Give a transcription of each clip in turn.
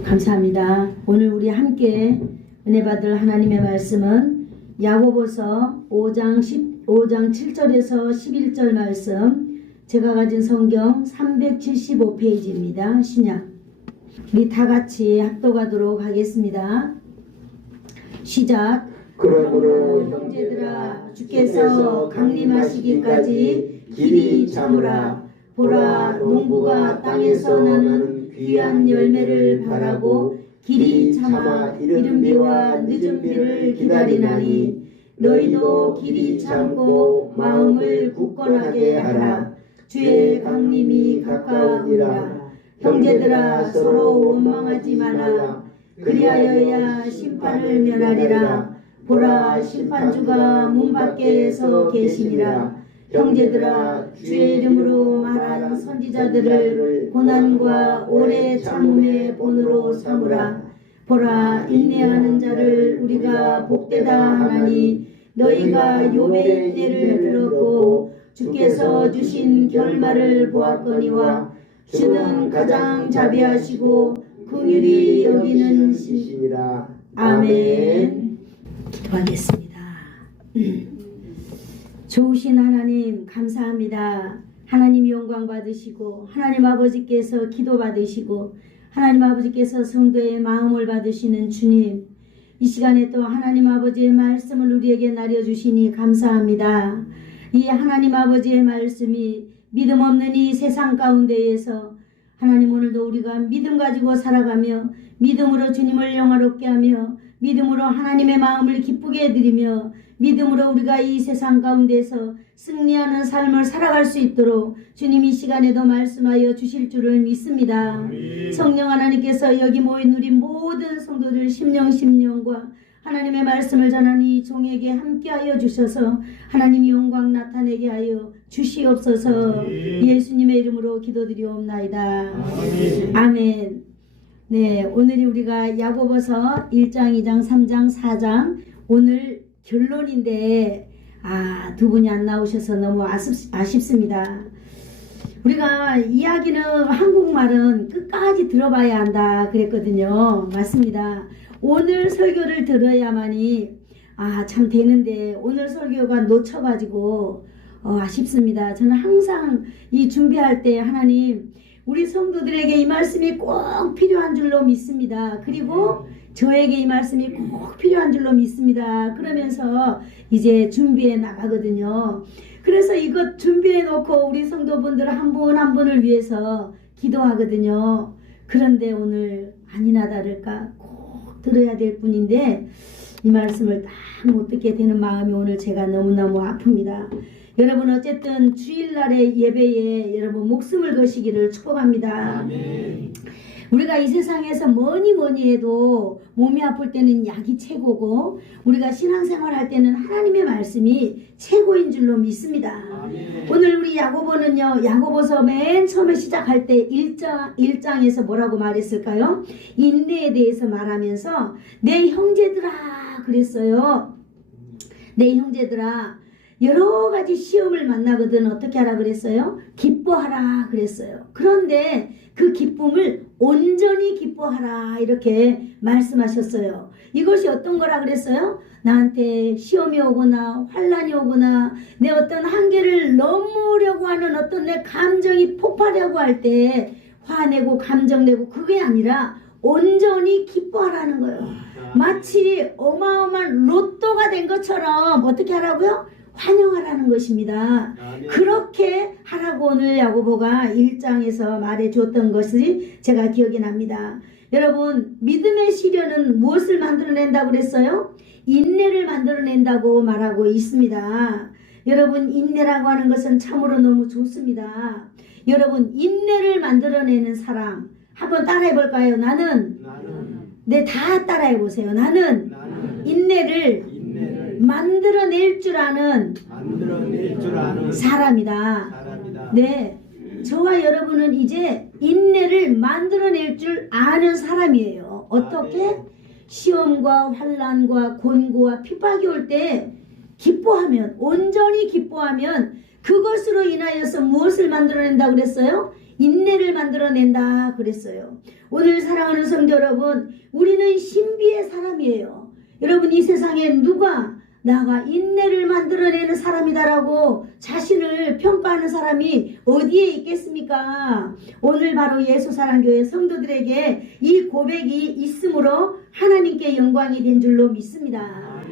감사합니다. 오늘 우리 함께 은혜 받을 하나님의 말씀은 야고보서 5장 7절에서 11절 말씀, 제가 가진 성경 375페이지입니다. 신약. 우리 다 같이 합독하도록 하겠습니다. 시작. 그러므로 형제들아, 주께서 강림하시기까지 길이 참으라. 보라, 농부가 땅에서 나는 귀한 열매를 바라고 길이 참아 이른 비와 늦은 비를 기다리나니, 너희도 길이 참고 마음을 굳건하게 하라. 주의 강림이 가까우니라. 형제들아, 서로 원망하지 말라. 그리하여야 심판을 면하리라. 보라, 심판주가 문 밖에 서 계시니라. 형제들아, 주의 이름으로 말한 선지자들을 고난과 오래 참음의 본으로 삼으라. 보라, 인내하는 자를 우리가 복되다 하나니, 너희가 욥의 인내를 들었고 주께서 주신 결말을 보았거니와, 주는 가장 자비하시고 긍휼히 여기는 신이시니라. 아멘. 기도하겠습니다. 좋으신 하나님 감사합니다. 하나님 영광 받으시고, 하나님 아버지께서 기도 받으시고, 하나님 아버지께서 성도의 마음을 받으시는 주님, 이 시간에 또 하나님 아버지의 말씀을 우리에게 나려주시니 감사합니다. 이 하나님 아버지의 말씀이 믿음 없는 이 세상 가운데에서 하나님, 오늘도 우리가 믿음 가지고 살아가며 믿음으로 주님을 영화롭게 하며 믿음으로 하나님의 마음을 기쁘게 해드리며 믿음으로 우리가 이 세상 가운데서 승리하는 삶을 살아갈 수 있도록 주님 이 시간에도 말씀하여 주실 줄을 믿습니다. 성령 하나님께서 여기 모인 우리 모든 성도들 심령과 하나님의 말씀을 전하는 이 종에게 함께하여 주셔서 하나님이 영광 나타내게 하여 주시옵소서. 예수님의 이름으로 기도드리옵나이다. 아멘. 네, 오늘이 우리가 야고보서 1장, 2장, 3장, 4장 오늘 결론인데 두 분이 안 나오셔서 너무 아쉽습니다. 우리가 이야기는 한국말은 끝까지 들어봐야 한다 그랬거든요. 맞습니다. 오늘 설교를 들어야만이 참 되는데 오늘 설교가 놓쳐가지고 아쉽습니다. 저는 항상 이 준비할 때 하나님, 우리 성도들에게 이 말씀이 꼭 필요한 줄로 믿습니다. 그리고 저에게 이 말씀이 꼭 필요한 줄로 믿습니다. 그러면서 이제 준비해 나가거든요. 그래서 이것 준비해 놓고 우리 성도분들 한 분 한 분을 위해서 기도하거든요. 그런데 오늘 아니나 다를까 꼭 들어야 될 분인데 이 말씀을 다 못 듣게 되는 마음이 오늘 제가 너무너무 아픕니다. 여러분, 어쨌든 주일날의 예배에 여러분 목숨을 거시기를 축복합니다. 아멘. 우리가 이 세상에서 뭐니 해도 몸이 아플 때는 약이 최고고, 우리가 신앙생활 할 때는 하나님의 말씀이 최고인 줄로 믿습니다. 아멘. 오늘 우리 야고보는요, 야고보서 맨 처음에 시작할 때 1장에서 뭐라고 말했을까요? 인내에 대해서 말하면서 내 형제들아 그랬어요. 내 형제들아, 여러 가지 시험을 만나거든 어떻게 하라 그랬어요? 기뻐하라 그랬어요. 그런데 그 기쁨을 온전히 기뻐하라 이렇게 말씀하셨어요. 이것이 어떤 거라 그랬어요? 나한테 시험이 오거나 환난이 오거나 내 어떤 한계를 넘으려고 하는 어떤 내 감정이 폭발하려고 할 때 화내고 감정내고, 그게 아니라 온전히 기뻐하라는 거예요. 마치 어마어마한 로또가 된 것처럼 어떻게 하라고요? 환영하라는 것입니다. 아멘. 그렇게 하라고 오늘 야고보가 1장에서 말해주었던 것이 제가 기억이 납니다. 여러분, 믿음의 시련은 무엇을 만들어낸다고 그랬어요? 인내를 만들어낸다고 말하고 있습니다. 여러분, 인내라고 하는 것은 참으로 너무 좋습니다. 여러분, 인내를 만들어내는 사람 한번 따라해볼까요? 나는 네, 다 따라해보세요. 나는 인내를 만들어낼 줄 아는 사람이다. 네, 저와 여러분은 이제 인내를 만들어낼 줄 아는 사람이에요. 어떻게? 시험과 환난과 곤고와 핍박이 올 때 기뻐하면, 온전히 기뻐하면 그것으로 인하여서 무엇을 만들어낸다고 그랬어요? 인내를 만들어낸다 그랬어요. 오늘 사랑하는 성도 여러분, 우리는 신비의 사람이에요. 여러분, 이 세상에 누가 나가 인내를 만들어내는 사람이다라고 자신을 평가하는 사람이 어디에 있겠습니까? 오늘 바로 예수사랑교회 성도들에게 이 고백이 있으므로 하나님께 영광이 된 줄로 믿습니다.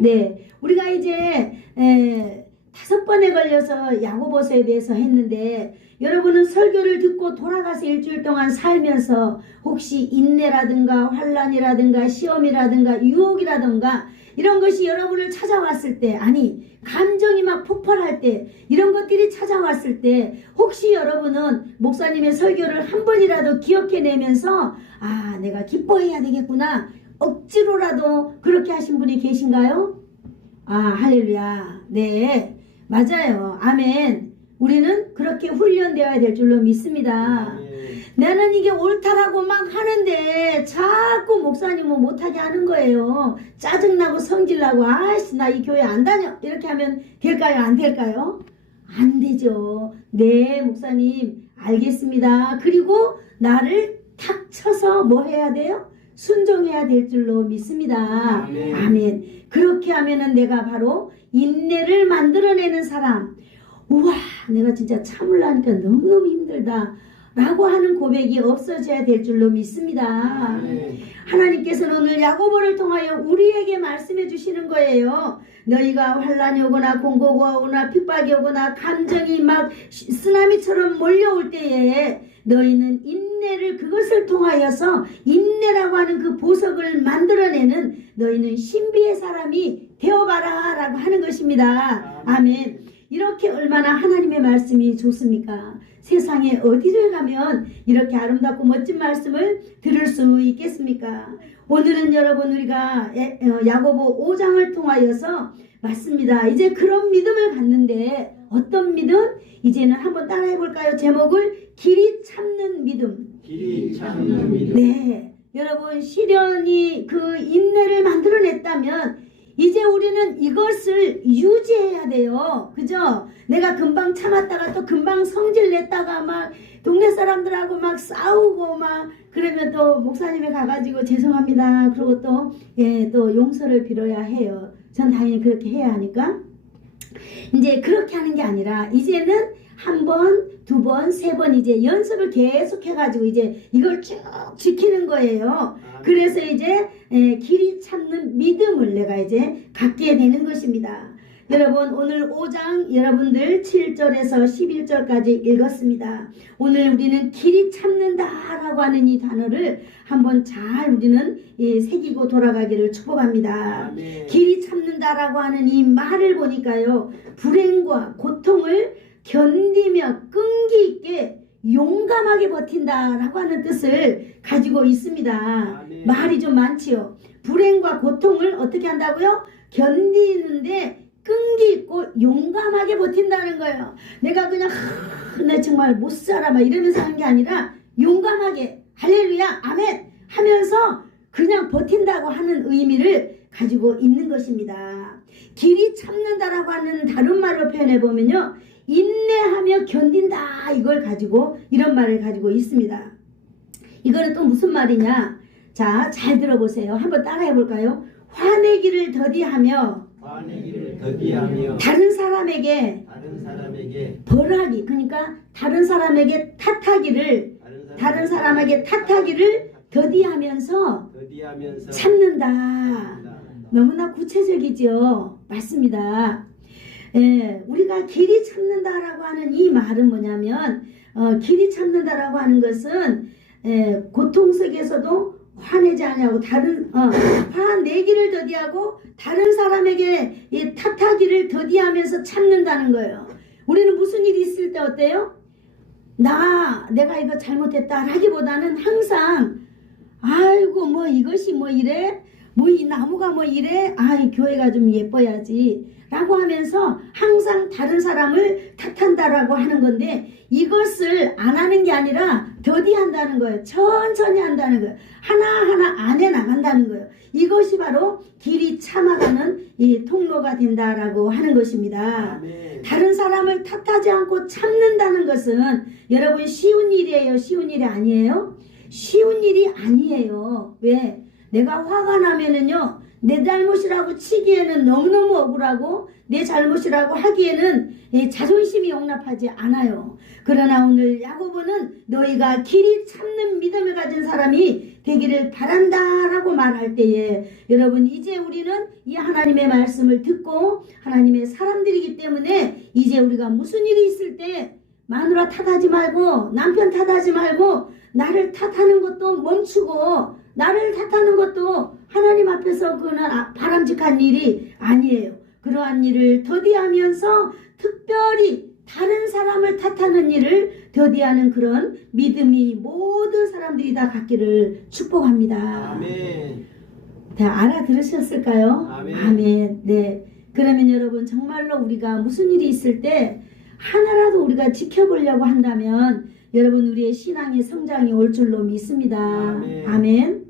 네, 우리가 이제 5번에 걸려서 야고보서에 대해서 했는데, 여러분은 설교를 듣고 돌아가서 일주일 동안 살면서 혹시 인내라든가 환난이라든가 시험이라든가 유혹이라든가 이런 것이 여러분을 찾아왔을 때, 아니 감정이 막 폭발할 때, 이런 것들이 찾아왔을 때 혹시 여러분은 목사님의 설교를 한 번이라도 기억해내면서 아, 내가 기뻐해야 되겠구나, 억지로라도 그렇게 하신 분이 계신가요? 아, 할렐루야. 네, 맞아요. 아멘. 우리는 그렇게 훈련되어야 될 줄로 믿습니다. 나는 이게 옳다라고 막 하는데 자꾸 목사님은 못하게 하는 거예요. 짜증나고 성질나고, 아이씨 나 이 교회 안 다녀, 이렇게 하면 될까요? 안 될까요? 안 되죠. 네, 목사님 알겠습니다. 그리고 나를 탁 쳐서 뭐 해야 돼요? 순종해야 될 줄로 믿습니다. 아멘. 아멘. 그렇게 하면은 내가 바로 인내를 만들어내는 사람, 우와 내가 진짜 참으려니까 너무너무 힘들다 라고 하는 고백이 없어져야 될 줄로 믿습니다. 하나님께서는 오늘 야고보를 통하여 우리에게 말씀해 주시는 거예요. 너희가 환난이 오거나 공고가 오거나 핍박이 오거나 감정이 막 쓰나미처럼 몰려올 때에 너희는 인내를, 그것을 통하여서 인내라고 하는 그 보석을 만들어내는 너희는 신비의 사람이 되어봐라 라고 하는 것입니다. 아멘. 이렇게 얼마나 하나님의 말씀이 좋습니까? 세상에 어디를 가면 이렇게 아름답고 멋진 말씀을 들을 수 있겠습니까? 오늘은 여러분 우리가 야고보 5장을 통하여서 맞습니다. 이제 그런 믿음을 갖는데, 어떤 믿음? 이제는 한번 따라해 볼까요? 제목을 길이 참는 믿음. 길이 참는 믿음. 네, 여러분 시련이 그 인내를 만들어냈다면 이제 우리는 이것을 유지해야 돼요. 그죠? 내가 금방 참았다가 또 금방 성질 냈다가 막 동네 사람들하고 막 싸우고 막 그러면 또 목사님에 가가지고 죄송합니다. 그리고 또 또 용서를 빌어야 해요. 전 당연히 그렇게 해야 하니까. 이제 그렇게 하는 게 아니라 이제는 한 번, 두 번, 세 번 이제 연습을 계속 해가지고 이제 이걸 쭉 지키는 거예요. 그래서 이제 길이 참는 믿음을 내가 이제 갖게 되는 것입니다. 여러분 오늘 5장 여러분들 7절에서 11절까지 읽었습니다. 오늘 우리는 길이 참는다라고 하는 이 단어를 한번 잘 우리는 새기고 돌아가기를 축복합니다. 아멘. 길이 참는다라고 하는 이 말을 보니까요, 불행과 고통을 견디며 끈기 있게 용감하게 버틴다라고 하는 뜻을 가지고 있습니다. 아멘. 말이 좀 많지요. 불행과 고통을 어떻게 한다고요? 견디는데 끈기 있고 용감하게 버틴다는 거예요. 내가 그냥 나 정말 못 살아 막 이러면서 하는 게 아니라 용감하게 할렐루야 아멘 하면서 그냥 버틴다고 하는 의미를 가지고 있는 것입니다. 길이 참는다라고 하는 다른 말로 표현해 보면요, 인내하며 견딘다, 이걸 가지고 이런 말을 가지고 있습니다. 이거는 또 무슨 말이냐? 자, 잘 들어보세요. 한번 따라해 볼까요? 화내기를 더디하며 다른 사람에게 벌하기, 그러니까 다른 사람에게 탓하기를 더디하면서 참는다. 너무나 구체적이죠. 맞습니다. 우리가 길이 참는다라고 하는 이 말은 뭐냐면, 길이 참는다라고 하는 것은 고통 속에서도 화내지 않냐고, 화내기를 더디하고 다른 사람에게 탓하기를 더디하면서 참는다는 거예요. 우리는 무슨 일이 있을 때 어때요? 내가 이거 잘못했다 라기보다는 항상 아이고 뭐 이것이 뭐 이래, 뭐 이 나무가 뭐 이래, 이 교회가 좀 예뻐야지 라고 하면서 항상 다른 사람을 탓한다라고 하는 건데, 이것을 안 하는 게 아니라 더디한다는 거예요. 천천히 한다는 거예요. 하나하나 안 해 나간다는 거예요. 이것이 바로 길이 참아가는 이 통로가 된다라고 하는 것입니다. 아멘. 다른 사람을 탓하지 않고 참는다는 것은 여러분 쉬운 일이에요? 쉬운 일이 아니에요? 쉬운 일이 아니에요. 왜? 내가 화가 나면은요, 내 잘못이라고 치기에는 너무너무 억울하고 내 잘못이라고 하기에는 자존심이 용납하지 않아요. 그러나 오늘 야고보는 너희가 길이 참는 믿음을 가진 사람이 되기를 바란다라고 말할 때에 여러분 이제 우리는 이 하나님의 말씀을 듣고 하나님의 사람들이기 때문에 이제 우리가 무슨 일이 있을 때 마누라 탓하지 말고 남편 탓하지 말고 나를 탓하는 것도 멈추고 나를 탓하는 것도 하나님 앞에서 그는 바람직한 일이 아니에요. 그러한 일을 더디하면서 특별히 다른 사람을 탓하는 일을 더디하는 그런 믿음이 모든 사람들이 다 갖기를 축복합니다. 아멘. 다 알아들으셨을까요? 아멘. 아멘. 네. 그러면 여러분 정말로 우리가 무슨 일이 있을 때 하나라도 우리가 지켜보려고 한다면 여러분 우리의 신앙의 성장이 올 줄로 믿습니다. 아멘. 아멘.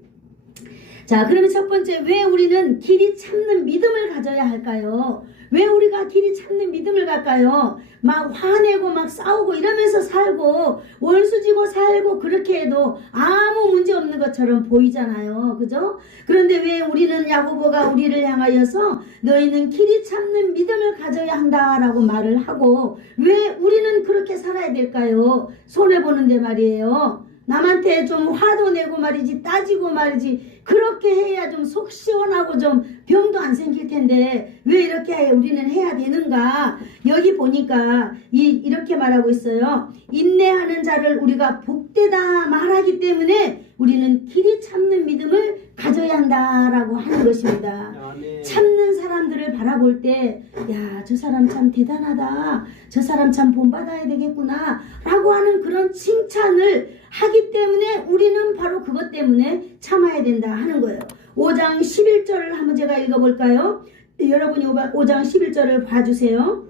자, 그러면 첫 번째, 왜 우리는 길이 참는 믿음을 가져야 할까요? 왜 우리가 길이 참는 믿음을 갈까요? 막 화내고 막 싸우고 이러면서 살고 원수지고 살고 그렇게 해도 아무 문제 없는 것처럼 보이잖아요. 그죠? 그런데 왜 우리는 야고보가 우리를 향하여서 너희는 길이 참는 믿음을 가져야 한다라고 말을 하고 왜 우리는 그렇게 살아야 될까요? 손해보는데 말이에요. 남한테 좀 화도 내고 말이지 따지고 말이지 그렇게 해야 좀 속 시원하고 좀 병도 안 생길 텐데 왜 이렇게 우리는 해야 되는가? 여기 보니까 이렇게 말하고 있어요. 인내하는 자를 우리가 복되다 말하기 때문에 우리는 길이 참는 믿음을 가져야 한다라고 하는 것입니다. 아멘. 참는 사람들을 바라볼 때 야, 저 사람 참 대단하다. 저 사람 참 본받아야 되겠구나 라고 하는 그런 칭찬을 하기 때문에 우리는 바로 그것 때문에 참아야 된다 하는 거예요. 5장 11절을 한번 제가 읽어볼까요? 여러분이 5장 11절을 봐주세요.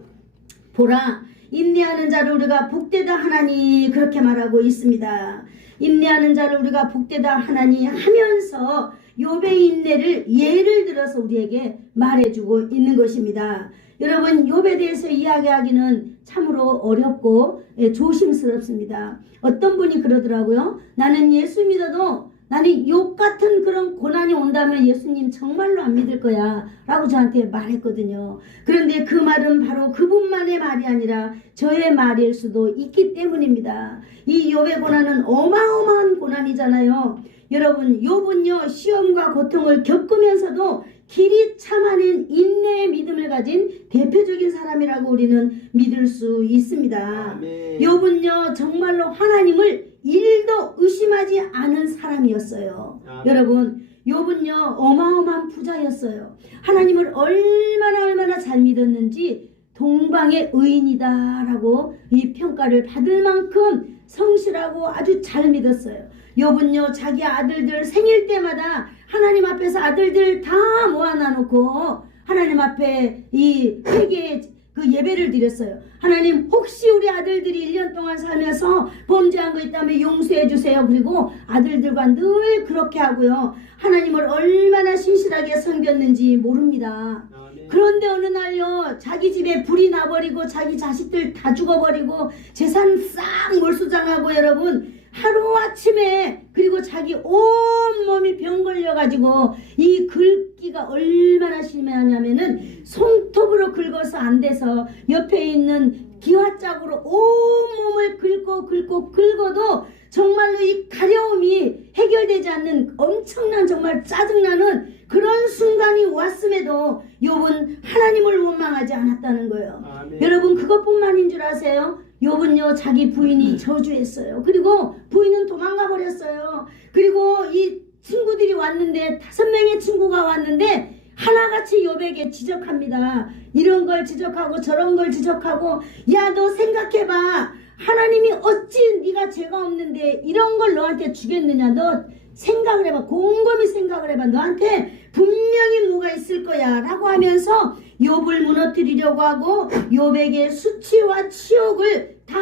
보라, 인내하는 자를 우리가 복되다 하나니 그렇게 말하고 있습니다. 인내하는 자를 우리가 복되다 하나니 하면서 욥의 인내를 예를 들어서 우리에게 말해주고 있는 것입니다. 여러분 욥에 대해서 이야기하기는 참으로 어렵고 조심스럽습니다. 어떤 분이 그러더라고요. 나는 예수 믿어도 나는 욥 같은 그런 고난이 온다면 예수님 정말로 안 믿을 거야 라고 저한테 말했거든요. 그런데 그 말은 바로 그분만의 말이 아니라 저의 말일 수도 있기 때문입니다. 이 욥의 고난은 어마어마한 고난이잖아요. 여러분 욥은요 시험과 고통을 겪으면서도 길이 참아낸 인내의 믿음을 가진 대표적인 사람이라고 우리는 믿을 수 있습니다. 아멘. 욥은요 정말로 하나님을 1도 의심하지 않은 사람이었어요. 아멘. 여러분 욥은요 어마어마한 부자였어요. 하나님을 얼마나 잘 믿었는지 동방의 의인이다 라고 이 평가를 받을 만큼 성실하고 아주 잘 믿었어요. 욥은요 자기 아들들 생일 때마다 하나님 앞에서 아들들 다 모아놔 놓고 하나님 앞에 이 회개 그 예배를 드렸어요. 하나님 혹시 우리 아들들이 1년 동안 살면서 범죄한 거 있다면 용서해 주세요. 그리고 아들들과 늘 그렇게 하고요. 하나님을 얼마나 신실하게 섬겼는지 모릅니다. 아멘. 그런데 어느 날요 자기 집에 불이 나버리고 자기 자식들 다 죽어버리고 재산 싹 몰수장하고 여러분 하루아침에 그리고 자기 온몸이 병 걸려가지고 이 긁기가 얼마나 심하냐면은 손톱으로 긁어서 안 돼서 옆에 있는 기와짝으로 온몸을 긁어도 정말로 이 가려움이 해결되지 않는 엄청난 정말 짜증나는 그런 순간이 왔음에도 욥은 하나님을 원망하지 않았다는 거예요. 아멘. 여러분 그것뿐만인 줄 아세요? 욥은요 자기 부인이 저주했어요. 그리고 부인은 도망가 버렸어요. 그리고 이 친구들이 왔는데 5명의 친구가 왔는데 하나같이 욥에게 지적합니다. 이런 걸 지적하고 저런 걸 지적하고 야 너 생각해봐. 하나님이 어찌 네가 죄가 없는데 이런 걸 너한테 주겠느냐. 너 생각을 해봐. 곰곰이 생각을 해봐. 너한테 분명히 뭐가 있을 거야 라고 하면서 욥을 무너뜨리려고 하고 욥에게 수치와 치욕을 다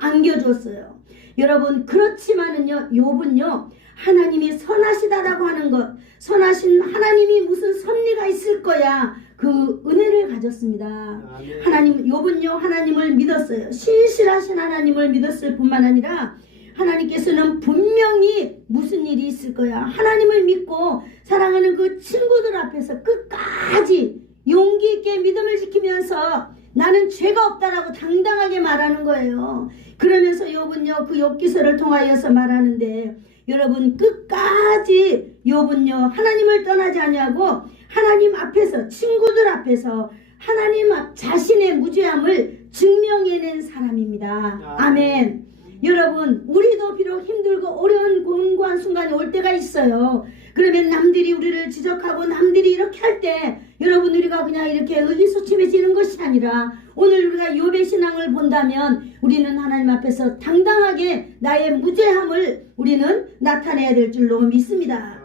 안겨줬어요. 여러분 그렇지만은요 욥은요 하나님이 선하시다라고 하는 것, 선하신 하나님이 무슨 섭리가 있을 거야, 그 은혜를 가졌습니다. 아멘. 하나님, 욥은요 하나님을 믿었어요. 신실하신 하나님을 믿었을 뿐만 아니라 하나님께서는 분명히 무슨 일이 있을 거야, 하나님을 믿고 사랑하는 그 친구들 앞에서 끝까지 용기 있게 믿음을 지키면서 나는 죄가 없다라고 당당하게 말하는 거예요. 그러면서 욥은요 그 욥기서를 통하여서 말하는데, 여러분 끝까지 욥은요 하나님을 떠나지 아니하고 하나님 앞에서, 친구들 앞에서 하나님 자신의 무죄함을 증명해낸 사람입니다. 아멘. 여러분 우리도 비록 힘들고 어려운 곤고한 순간이 올 때가 있어요. 그러면 남들이 우리를 지적하고 남들이 이렇게 할 때 여러분 우리가 그냥 이렇게 의기소침해지는 것이 아니라, 오늘 우리가 욥의 신앙을 본다면 우리는 하나님 앞에서 당당하게 나의 무죄함을 우리는 나타내야 될 줄로 믿습니다.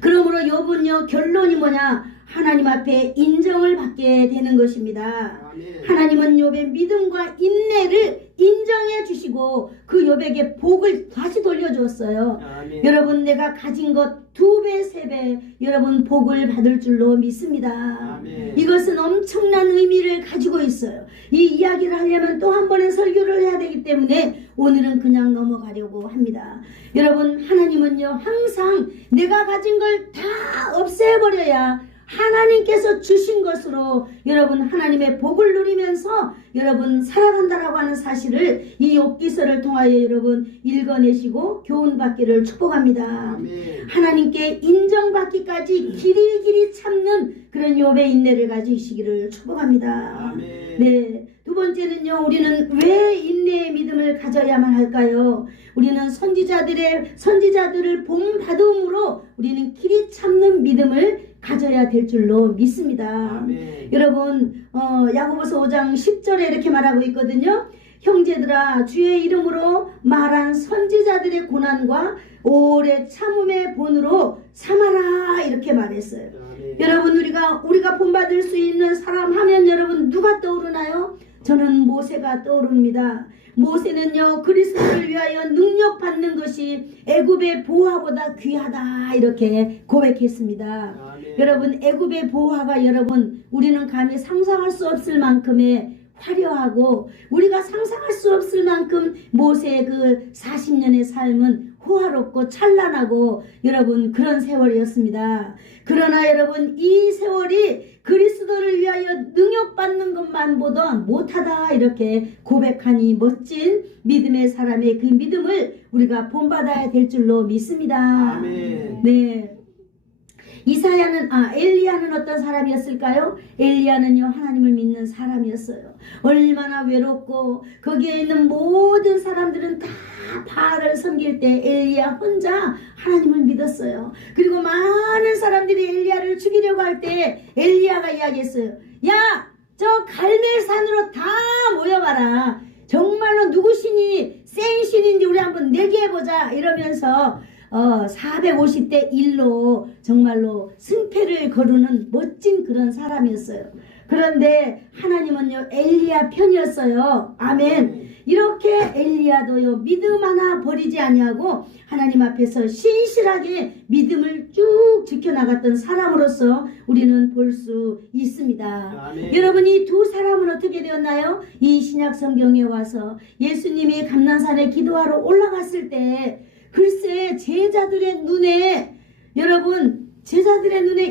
그러므로 욥은요 결론이 뭐냐, 하나님 앞에 인정을 받게 되는 것입니다. 하나님은 욥의 믿음과 인내를 인정해 주시고 그 욥에게 복을 다시 돌려주었어요. 여러분 내가 가진 것 2배, 3배 여러분 복을 받을 줄로 믿습니다. 이것은 엄청난 의미를 가지고 있어요. 이 이야기를 하려면 또 한 번의 설교를 해야 되기 때문에 오늘은 그냥 넘어가려고 합니다. 여러분 하나님은요 항상 내가 가진 걸 다 없애버려야 하나님께서 주신 것으로 여러분 하나님의 복을 누리면서 여러분 살아간다라고 하는 사실을 이 욥기서를 통하여 여러분 읽어내시고 교훈받기를 축복합니다. 아멘. 하나님께 인정받기까지 길이 참는 그런 욥의 인내를 가지시기를 축복합니다. 아멘. 네, 두 번째는요, 우리는 왜 인내의 믿음을 가져야만 할까요? 우리는 선지자들을 본받음으로 우리는 길이 참는 믿음을 가져야 될 줄로 믿습니다. 아멘. 여러분 야고보서 5장 10절에 이렇게 말하고 있거든요. 형제들아, 주의 이름으로 말한 선지자들의 고난과 오래 참음의 본으로 삼아라, 이렇게 말했어요. 아멘. 여러분 우리가 본받을 수 있는 사람 하면 여러분 누가 떠오르나요? 저는 모세가 떠오릅니다. 모세는요 그리스도를 위하여 능력받는 것이 애굽의 보화보다 귀하다, 이렇게 고백했습니다. 아멘. 여러분 애굽의 보화가 여러분 우리는 감히 상상할 수 없을 만큼의 화려하고, 우리가 상상할 수 없을 만큼 모세의 그 40년의 삶은 호화롭고 찬란하고 여러분 그런 세월이었습니다. 그러나 여러분 이 세월이 그리스도를 위하여 능력받는 것만보다 못하다, 이렇게 고백하니 멋진 믿음의 사람의 그 믿음을 우리가 본받아야 될 줄로 믿습니다. 아멘. 네. 엘리야는 어떤 사람이었을까요? 엘리야는요 하나님을 믿는 사람이었어요. 얼마나 외롭고 거기에 있는 모든 사람들은 다 바알을 섬길 때 엘리야 혼자 하나님을 믿었어요. 그리고 많은 사람들이 엘리야를 죽이려고 할 때 엘리야가 이야기했어요. 야, 저 갈멜산으로 다 모여봐라. 정말로 누구 신이 센 신인지 우리 한번 내기해보자, 이러면서 450대 1로 정말로 승패를 거두는 멋진 그런 사람이었어요. 그런데 하나님은요 엘리야 편이었어요. 아멘. 이렇게 엘리야도요 믿음 하나 버리지 아니하고 하나님 앞에서 신실하게 믿음을 쭉 지켜나갔던 사람으로서 우리는 볼 수 있습니다. 아멘. 여러분 이 두 사람은 어떻게 되었나요? 이 신약 성경에 와서 예수님이 감난산에 기도하러 올라갔을 때 글쎄 제자들의 눈에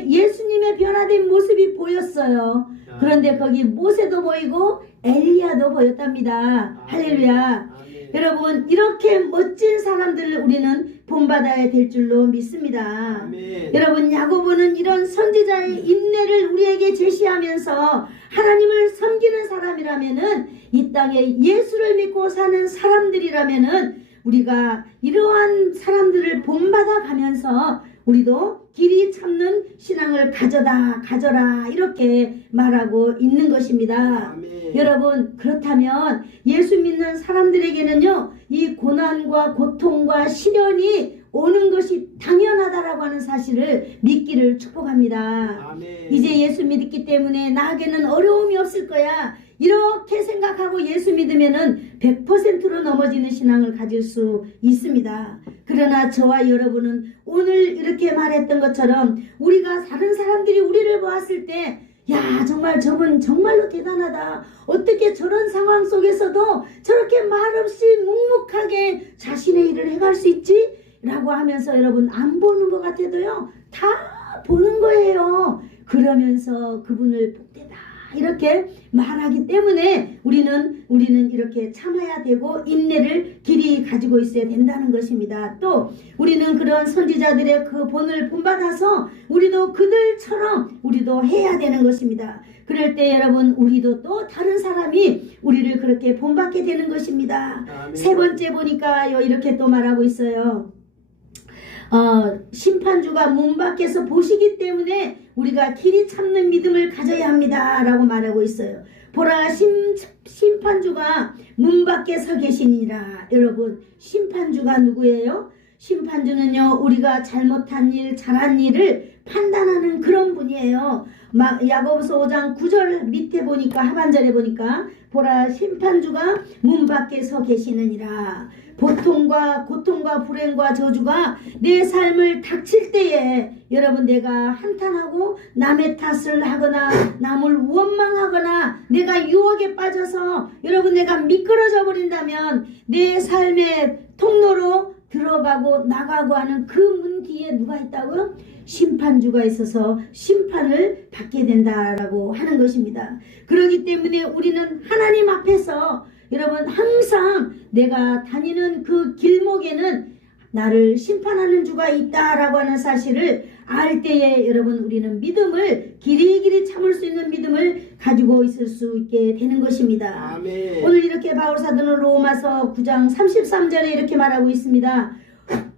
예수님의 변화된 모습이 보였어요. 그런데 거기 모세도 보이고 엘리야도 보였답니다. 할렐루야. 아멘. 여러분 이렇게 멋진 사람들을 우리는 본받아야 될 줄로 믿습니다. 아멘. 여러분 야고보는 이런 선지자의 인내를 우리에게 제시하면서 하나님을 섬기는 사람이라면은, 이 땅에 예수를 믿고 사는 사람들이라면은 우리가 이러한 사람들을 본받아 가면서 우리도 길이 참는 신앙을 가져라, 이렇게 말하고 있는 것입니다. 아멘. 여러분 그렇다면 예수 믿는 사람들에게는요 이 고난과 고통과 시련이 오는 것이 당연하다라고 하는 사실을 믿기를 축복합니다. 아멘. 이제 예수 믿기 때문에 나에게는 어려움이 없을 거야, 이렇게 생각하고 예수 믿으면은 100%로 넘어지는 신앙을 가질 수 있습니다. 그러나 저와 여러분은 오늘 이렇게 말했던 것처럼 우리가 다른 사람들이 우리를 보았을 때 야, 정말 저분 정말로 대단하다. 어떻게 저런 상황 속에서도 저렇게 말없이 묵묵하게 자신의 일을 해갈 수 있지? 라고 하면서 여러분 안 보는 것 같아도요. 다 보는 거예요. 그러면서 그분을 복되다 이렇게 말하기 때문에 우리는 이렇게 참아야 되고 인내를 길이 가지고 있어야 된다는 것입니다. 또 우리는 그런 선지자들의 그 본을 본받아서 우리도 그들처럼 우리도 해야 되는 것입니다. 그럴 때 여러분 우리도 또 다른 사람이 우리를 그렇게 본받게 되는 것입니다. 아멘. 세 번째 보니까요 이렇게 또 말하고 있어요. 심판주가 문 밖에서 보시기 때문에 우리가 길이 참는 믿음을 가져야 합니다 라고 말하고 있어요. 보라 심판주가 문 밖에 서 계시니라. 여러분 심판주가 누구예요? 심판주는요 우리가 잘못한 일 잘한 일을 판단하는 그런 분이에요. 야고보서 5장 9절 밑에 보니까 하반절에 보니까 보라 심판주가 문 밖에 서 계시느니라. 고통과 불행과 저주가 내 삶을 닥칠 때에 여러분 내가 한탄하고 남의 탓을 하거나 남을 원망하거나 내가 유혹에 빠져서 여러분 내가 미끄러져 버린다면 내 삶의 통로로 들어가고 나가고 하는 그 문 뒤에 누가 있다고요? 심판주가 있어서 심판을 받게 된다라고 하는 것입니다. 그렇기 때문에 우리는 하나님 앞에서 여러분 항상 내가 다니는 그 길목에는 나를 심판하는 주가 있다라고 하는 사실을 알 때에 여러분 우리는 믿음을 길이길이 참을 수 있는 믿음을 가지고 있을 수 있게 되는 것입니다. 아멘. 오늘 이렇게 바울사도는 로마서 9장 33절에 이렇게 말하고 있습니다.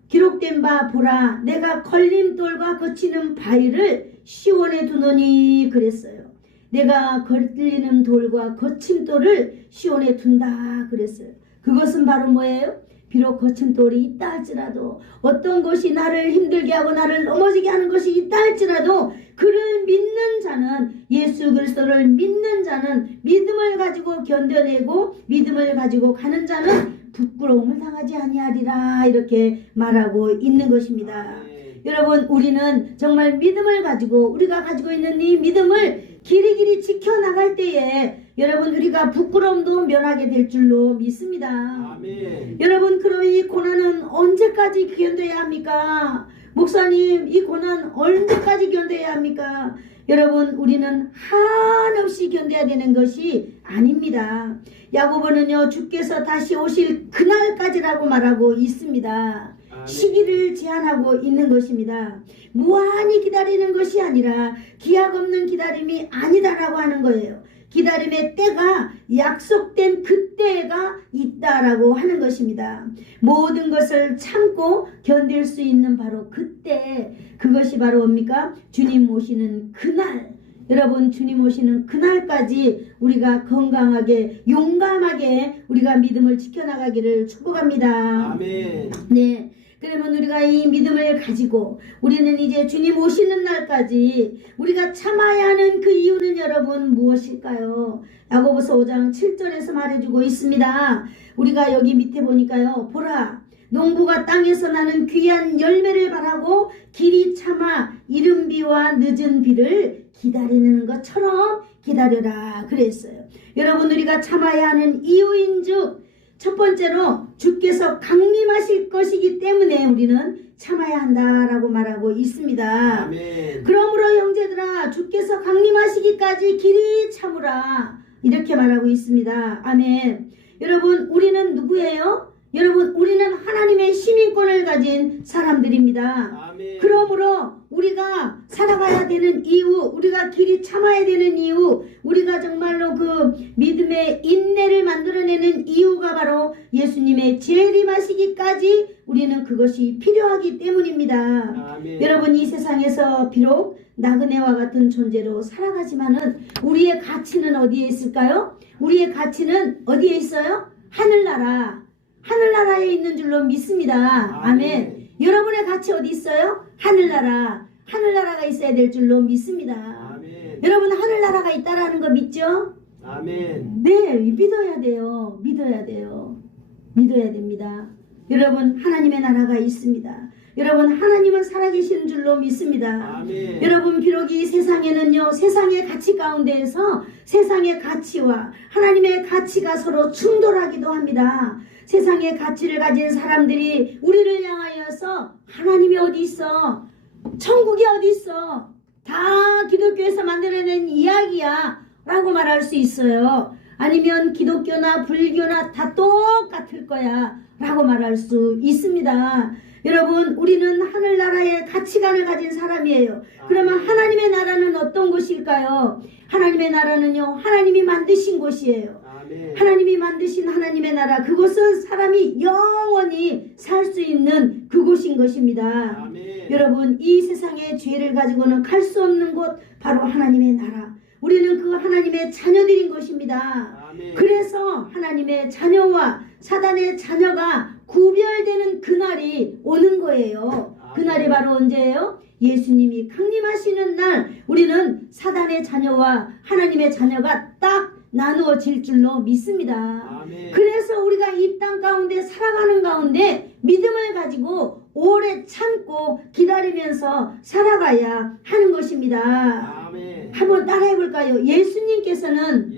기록된 바 보라 내가 걸림돌과 거치는 바위를 시온에 두노니 그랬어요. 내가 걸리는 돌과 거친 돌을 시온에 둔다 그랬어요. 그것은 바로 뭐예요? 비록 거친 돌이 있다 할지라도 어떤 것이 나를 힘들게 하고 나를 넘어지게 하는 것이 있다 할지라도 그를 믿는 자는 예수 그리스도를 믿는 자는 믿음을 가지고 견뎌내고 믿음을 가지고 가는 자는 부끄러움을 당하지 아니하리라 이렇게 말하고 있는 것입니다. 여러분 우리는 정말 믿음을 가지고 우리가 가지고 있는 이 믿음을 길이길이 지켜나갈 때에 여러분 우리가 부끄러움도 면하게 될 줄로 믿습니다. 아멘. 여러분 그럼 이 고난은 언제까지 견뎌야 합니까? 목사님 이 고난 언제까지 견뎌야 합니까? 여러분 우리는 한없이 견뎌야 되는 것이 아닙니다. 야고보는요 주께서 다시 오실 그날까지라고 말하고 있습니다. 시기를 제한하고 있는 것입니다. 무한히 기다리는 것이 아니라 기약 없는 기다림이 아니다라고 하는 거예요. 기다림의 때가 약속된 그때가 있다라고 하는 것입니다. 모든 것을 참고 견딜 수 있는 바로 그때 그것이 바로 뭡니까? 주님 오시는 그날 여러분 주님 오시는 그날까지 우리가 건강하게 용감하게 우리가 믿음을 지켜나가기를 축복합니다. 아멘. 네. 그러면 우리가 이 믿음을 가지고 우리는 이제 주님 오시는 날까지 우리가 참아야 하는 그 이유는 여러분 무엇일까요? 야고보서 5장 7절에서 말해주고 있습니다. 우리가 여기 밑에 보니까요. 보라 농부가 땅에서 나는 귀한 열매를 바라고 길이 참아 이른 비와 늦은 비를 기다리는 것처럼 기다려라 그랬어요. 여러분 우리가 참아야 하는 이유인즉 첫 번째로 주께서 강림하실 것이기 때문에 우리는 참아야 한다라고 말하고 있습니다. 아멘. 그러므로 형제들아 주께서 강림하시기까지 길이 참으라 이렇게 말하고 있습니다. 아멘. 여러분 우리는 누구예요? 여러분 우리는 하나님의 시민권을 가진 사람들입니다. 아멘. 그러므로 우리가 살아가야 되는 이유, 우리가 길이 참아야 되는 이유, 우리가 정말로 그 믿음의 인내를 만들어내는 이유가 바로 예수님의 재림하시기까지 우리는 그것이 필요하기 때문입니다. 아멘. 여러분 이 세상에서 비록 나그네와 같은 존재로 살아가지만은 우리의 가치는 어디에 있을까요? 우리의 가치는 어디에 있어요? 하늘나라. 하늘나라에 있는 줄로 믿습니다. 아멘. 여러분의 가치 어디 있어요? 하늘나라. 하늘나라가 있어야 될 줄로 믿습니다. 아멘. 여러분 하늘나라가 있다라는 거 믿죠? 아멘. 네, 믿어야 돼요. 믿어야 돼요. 믿어야 됩니다. 여러분, 하나님의 나라가 있습니다. 여러분, 하나님은 살아계시는 줄로 믿습니다. 아멘. 여러분, 비록 이 세상에는요, 세상의 가치 가운데에서 세상의 가치와 하나님의 가치가 서로 충돌하기도 합니다. 세상의 가치를 가진 사람들이 우리를 향하여서 하나님이 어디 있어? 천국이 어디 있어? 다 기독교에서 만들어낸 이야기야 라고 말할 수 있어요. 아니면 기독교나 불교나 다 똑같을 거야 라고 말할 수 있습니다. 여러분, 우리는 하늘나라의 가치관을 가진 사람이에요. 그러면 하나님의 나라는 어떤 곳일까요? 하나님의 나라는요, 하나님이 만드신 곳이에요. 아멘. 하나님이 만드신 하나님의 나라, 그곳은 사람이 영원히 살 수 있는 그곳인 것입니다. 아멘. 여러분, 이 세상의 죄를 가지고는 갈 수 없는 곳, 바로 하나님의 나라. 우리는 그 하나님의 자녀들인 것입니다. 아멘. 그래서 하나님의 자녀와 사단의 자녀가 구별되는 그날이 오는 거예요. 그날이 바로 언제예요? 예수님이 강림하시는 날, 우리는 사단의 자녀와 하나님의 자녀가 딱 나누어질 줄로 믿습니다. 아멘. 그래서 우리가 이 땅 가운데 살아가는 가운데 믿음을 가지고 오래 참고 기다리면서 살아가야 하는 것입니다. 아멘. 한번 따라해 볼까요? 예수님께서는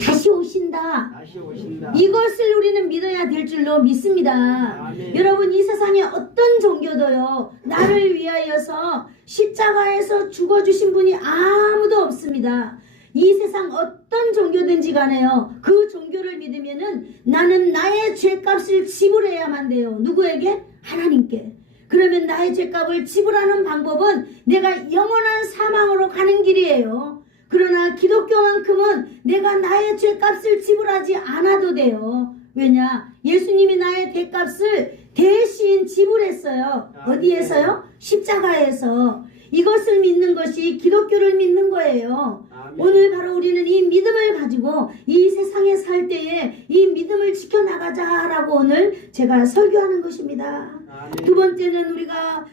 다시 오신다. 다시 오신다. 이것을 우리는 믿어야 될 줄로 믿습니다. 아멘. 여러분, 이 세상에 어떤 종교도요, 나를 위하여서 십자가에서 죽어주신 분이 아무도 없습니다. 이 세상 어떤 종교든지 간에요, 그 종교를 믿으면은 나는 나의 죄값을 지불해야만 돼요. 누구에게? 하나님께. 그러면 나의 죄값을 지불하는 방법은 내가 영원한 사망으로 가는 길이에요. 그러나 기독교만큼은 내가 나의 죄값을 지불하지 않아도 돼요. 왜냐? 예수님이 나의 죄값을 대신 지불했어요. 어디에서요? 십자가에서. 이것을 믿는 것이 기독교를 믿는 거예요. 아멘. 오늘 바로 우리는 이 믿음을 가지고 이 세상에 살 때에 이 믿음을 지켜나가자라고 오늘 제가 설교하는 것입니다. 아멘. 두 번째는 우리가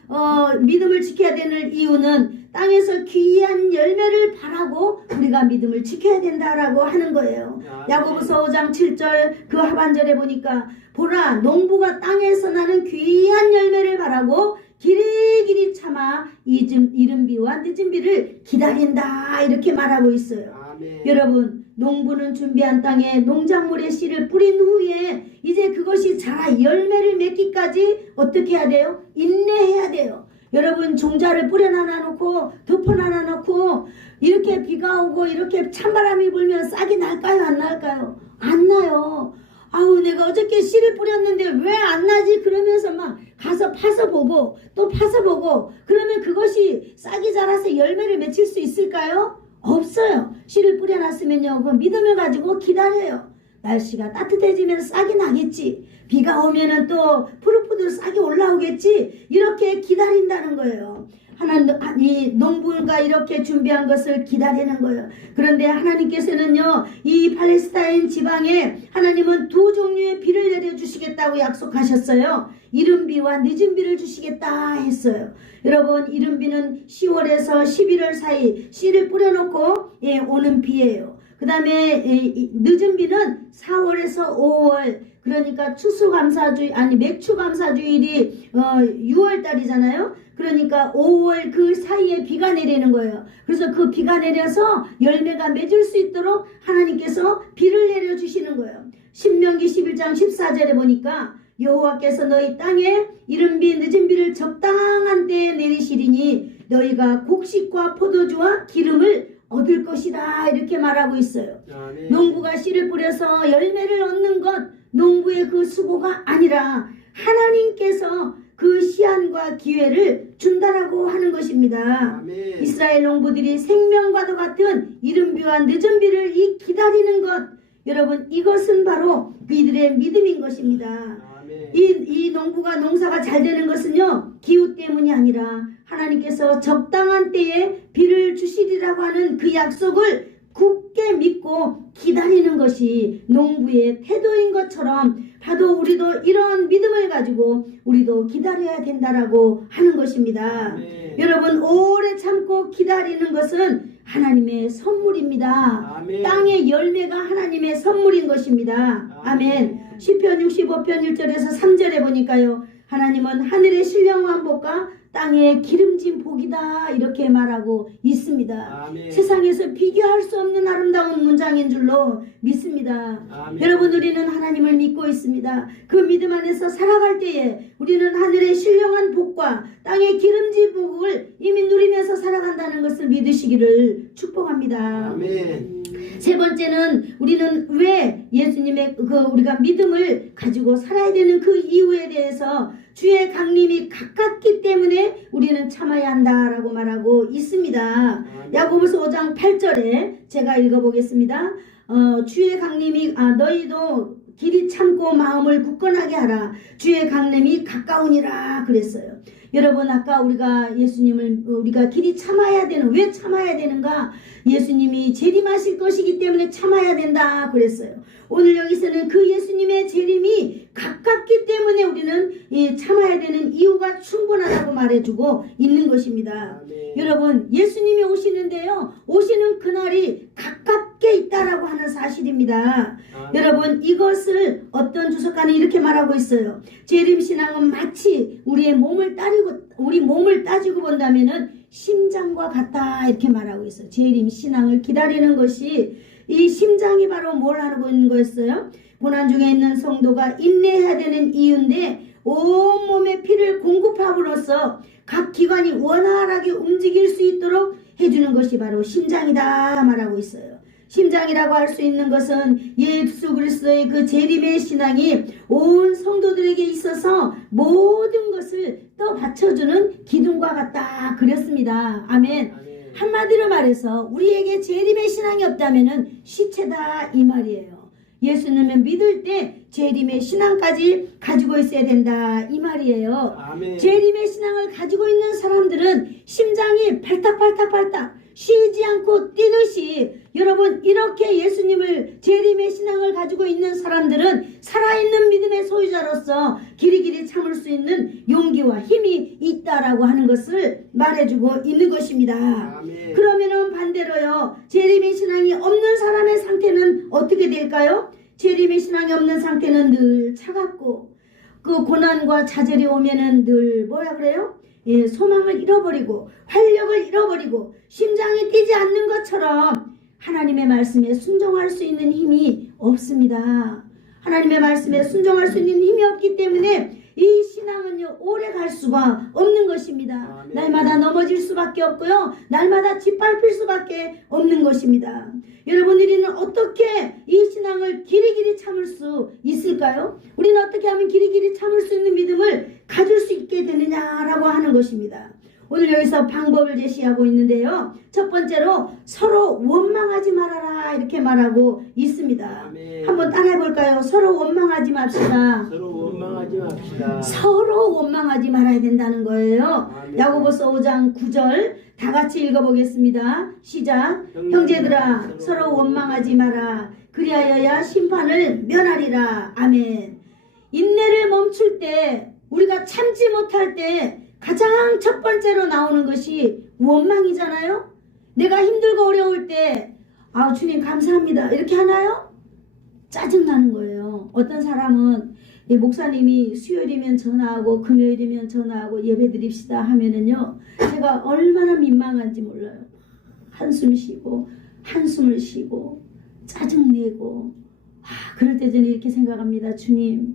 믿음을 지켜야 되는 이유는 땅에서 귀한 열매를 바라고 우리가 믿음을 지켜야 된다라고 하는 거예요. 아멘. 야고보서 5장 7절 그 하반절에 보니까 보라, 농부가 땅에서 나는 귀한 열매를 바라고 길이길이 참아 이른 비와 늦은 비를 기다린다, 이렇게 말하고 있어요. 아멘. 여러분, 농부는 준비한 땅에 농작물의 씨를 뿌린 후에 이제 그것이 자라 열매를 맺기까지 어떻게 해야 돼요? 인내해야 돼요. 여러분, 종자를 뿌려놔 놓고 덮어놔 놓고 이렇게 비가 오고 이렇게 찬바람이 불면 싹이 날까요? 안 날까요? 안 나요. 아우, 내가 어저께 씨를 뿌렸는데 왜 안 나지? 그러면서 막 가서 파서 보고 또 파서 보고, 그러면 그것이 싹이 자라서 열매를 맺힐 수 있을까요? 없어요. 씨를 뿌려놨으면요, 그 믿음을 가지고 기다려요. 날씨가 따뜻해지면 싹이 나겠지. 비가 오면은 또 푸릇푸릇 싹이 올라오겠지. 이렇게 기다린다는 거예요. 이 농부가 이렇게 준비한 것을 기다리는 거예요. 그런데 하나님께서는요, 이 팔레스타인 지방에 하나님은 두 종류의 비를 내려주시겠다고 약속하셨어요. 이른 비와 늦은 비를 주시겠다 했어요. 여러분, 이른 비는 10월에서 11월 사이 씨를 뿌려놓고 오는 비예요. 그 다음에 늦은 비는 4월에서 5월, 그러니까 추수감사주일, 아니 맥추감사주일이 6월달이잖아요. 그러니까 5월 그 사이에 비가 내리는 거예요. 그래서 그 비가 내려서 열매가 맺을 수 있도록 하나님께서 비를 내려주시는 거예요. 신명기 11장 14절에 보니까 여호와께서 너희 땅에 이른 비 늦은 비를 적당한 때에 내리시리니 너희가 곡식과 포도주와 기름을 얻을 것이다, 이렇게 말하고 있어요. 아멘. 농부가 씨를 뿌려서 열매를 얻는 것, 농부의 그 수고가 아니라 하나님께서 그 시한과 기회를 준다라고 하는 것입니다. 아멘. 이스라엘 농부들이 생명과도 같은 이른 비와 늦은 비를 기다리는 것, 여러분, 이것은 바로 그들의 믿음인 것입니다. 아멘. 이 농부가 농사가 잘 되는 것은요, 기후 때문이 아니라 하나님께서 적당한 때에 비를 주시리라고 하는 그 약속을 굳게 믿고 기다리는 것이 농부의 태도인 것처럼 나도 우리도 이런 믿음을 가지고 우리도 기다려야 된다라고 하는 것입니다. 아멘. 여러분 오래 참고 기다리는 것은 하나님의 선물입니다. 아멘. 땅의 열매가 하나님의 선물인 것입니다. 아멘. 시편 65편 1절에서 3절에 보니까요. 하나님은 하늘의 신령 왕복과 땅의 기름진 복이다 이렇게 말하고 있습니다. 아멘. 세상에서 비교할 수 없는 아름다운 문장인 줄로 믿습니다. 아멘. 여러분 우리는 하나님을 믿고 있습니다. 그 믿음 안에서 살아갈 때에 우리는 하늘의 신령한 복과 땅의 기름진 복을 이미 누리면서 살아간다는 것을 믿으시기를 축복합니다. 아멘. 세 번째는 우리는 왜 예수님의 우리가 믿음을 가지고 살아야 되는 그 이유에 대해서 주의 강림이 가깝기 때문에 우리는 참아야 한다라고 말하고 있습니다. 야고보서 5장 8절에 제가 읽어보겠습니다. 주의 강림이 너희도 길이 참고 마음을 굳건하게 하라. 주의 강림이 가까우니라 그랬어요. 여러분 아까 우리가 예수님을 우리가 길이 참아야 되는 왜 참아야 되는가? 예수님이 재림하실 것이기 때문에 참아야 된다 그랬어요. 오늘 여기서는 그 예수님의 재림이 가깝기 때문에 우리는 참아야 되는 이유가 충분하다고 말해주고 있는 것입니다. 아멘. 여러분 예수님이 오시는데요. 오시는 그날이 가깝게 있다라고 하는 사실입니다. 아멘. 여러분 이것을 어떤 주석가는 이렇게 말하고 있어요. 재림신앙은 마치 우리 몸을 따지고 본다면은 심장과 같다 이렇게 말하고 있어요. 재림신앙을 기다리는 것이 이 심장이 바로 뭘 하고 있는 거였어요? 고난 중에 있는 성도가 인내해야 되는 이유인데 온몸의 피를 공급함으로써 각 기관이 원활하게 움직일 수 있도록 해주는 것이 바로 심장이다 말하고 있어요. 심장이라고 할 수 있는 것은 예수 그리스도의 그 재림의 신앙이 온 성도들에게 있어서 모든 것을 또 받쳐주는 기둥과 같다 그랬습니다. 아멘. 한마디로 말해서 우리에게 재림의 신앙이 없다면 시체다 이 말이에요. 예수님을 믿을 때 재림의 신앙까지 가지고 있어야 된다 이 말이에요. 아멘. 재림의 신앙을 가지고 있는 사람들은 심장이 발딱발딱발딱 쉬지 않고 뛰듯이 여러분 이렇게 예수님을 재림의 신앙을 가지고 있는 사람들은 살아있는 믿음의 소유자로서 길이길이 참을 수 있는 용기와 힘이 있다라고 하는 것을 말해주고 있는 것입니다. 아멘. 그러면은 반대로요. 재림의 신앙이 없는 사람의 상태는 어떻게 될까요? 재림의 신앙이 없는 상태는 늘 차갑고 그 고난과 좌절이 오면은 늘 뭐라 그래요? 소망을 잃어버리고 활력을 잃어버리고 심장이 뛰지 않는 것처럼 하나님의 말씀에 순종할 수 있는 힘이 없습니다. 하나님의 말씀에 순종할 수 있는 힘이 없기 때문에 이 신앙은요 오래 갈 수가 없는 것입니다. 아멘. 날마다 넘어질 수밖에 없고요. 날마다 짓밟힐 수밖에 없는 것입니다. 여러분 우리는 어떻게 이 신앙을 길이길이 참을 수 있을까요? 우리는 어떻게 하면 길이길이 참을 수 있는 믿음을 가질 수 있게 되느냐라고 하는 것입니다. 오늘 여기서 방법을 제시하고 있는데요. 첫 번째로 서로 원망하지 말아라 이렇게 말하고 있습니다. 아멘. 한번 따라해 볼까요? 서로 원망하지 맙시다. 서로 원망하지 맙시다. 서로 원망하지 말아야 된다는 거예요. 아멘. 야고보서 5장 9절 다 같이 읽어보겠습니다. 시작. 형제들아 서로 원망하지 마라. 그리하여야 심판을 면하리라. 아멘. 인내를 멈출 때 우리가 참지 못할 때 가장 첫 번째로 나오는 것이 원망이잖아요. 내가 힘들고 어려울 때 주님 감사합니다 이렇게 하나요? 짜증나는 거예요. 어떤 사람은 목사님이 수요일이면 전화하고 금요일이면 전화하고 예배 드립시다 하면은요 제가 얼마나 민망한지 몰라요. 한숨 쉬고 한숨을 쉬고 짜증내고 그럴 때 저는 이렇게 생각합니다. 주님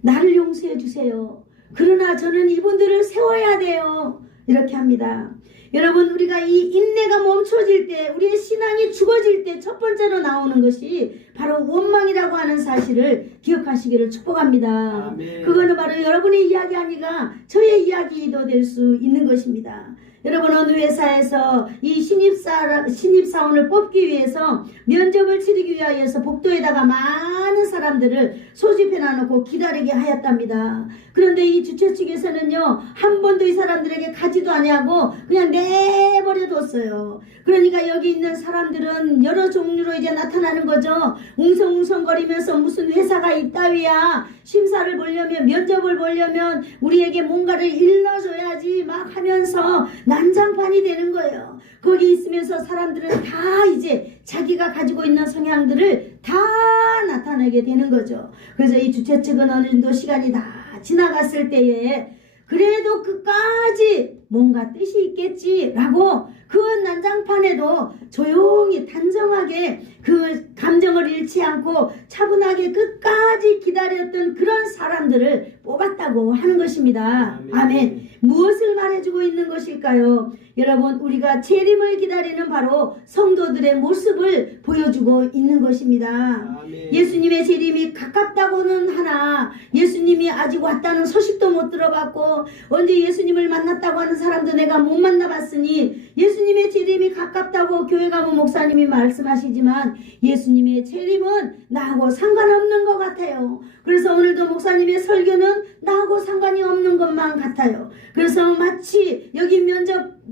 나를 용서해 주세요. 그러나 저는 이분들을 세워야 돼요. 이렇게 합니다. 여러분 우리가 이 인내가 멈춰질 때 우리의 신앙이 죽어질 때 첫 번째로 나오는 것이 바로 원망이라고 하는 사실을 기억하시기를 축복합니다. 아멘. 그거는 바로 여러분의 이야기 아니라 저의 이야기도 될 수 있는 것입니다. 여러분 어느 회사에서 이 신입사원을 뽑기 위해서 면접을 치르기 위하여서 복도에다가 많은 사람들을 소집해 놔놓고 기다리게 하였답니다. 그런데 이 주최 측에서는요 한 번도 이 사람들에게 가지도 아니하고 그냥 내버려 뒀어요. 그러니까 여기 있는 사람들은 여러 종류로 이제 나타나는 거죠. 웅성웅성거리면서 무슨 회사가 있다위야 심사를 보려면 면접을 보려면 우리에게 뭔가를 일러줘야지 막 하면서 난장판이 되는 거예요. 거기 있으면서 사람들은 다 이제 자기가 가지고 있는 성향들을 다 나타내게 되는 거죠. 그래서 이 주최 측은 어느 정도 시간이 다 지나갔을 때에 그래도 끝까지 뭔가 뜻이 있겠지라고 그 난장판에도 조용히 단정하게 그 감정을 잃지 않고 차분하게 끝까지 기다렸던 그런 사람들을 뽑았다고 하는 것입니다. 아멘. 무엇을 말해주고 있는 것일까요? 여러분, 우리가 재림을 기다리는 바로 성도들의 모습을 보여주고 있는 것입니다. 아멘. 예수님의 재림이 가깝다고는 하나 예수님이 아직 왔다는 소식도 못 들어봤고 언제 예수님을 만났다고 하는 사람도 내가 못 만나봤으니 예수님의 재림이 가깝다고 교회 가면 목사님이 말씀하시지만 예수님의 재림은 나하고 상관없는 것 같아요. 그래서 오늘도 목사님의 설교는 나하고 상관이 없는 것만 같아요. 그래서 마치 여기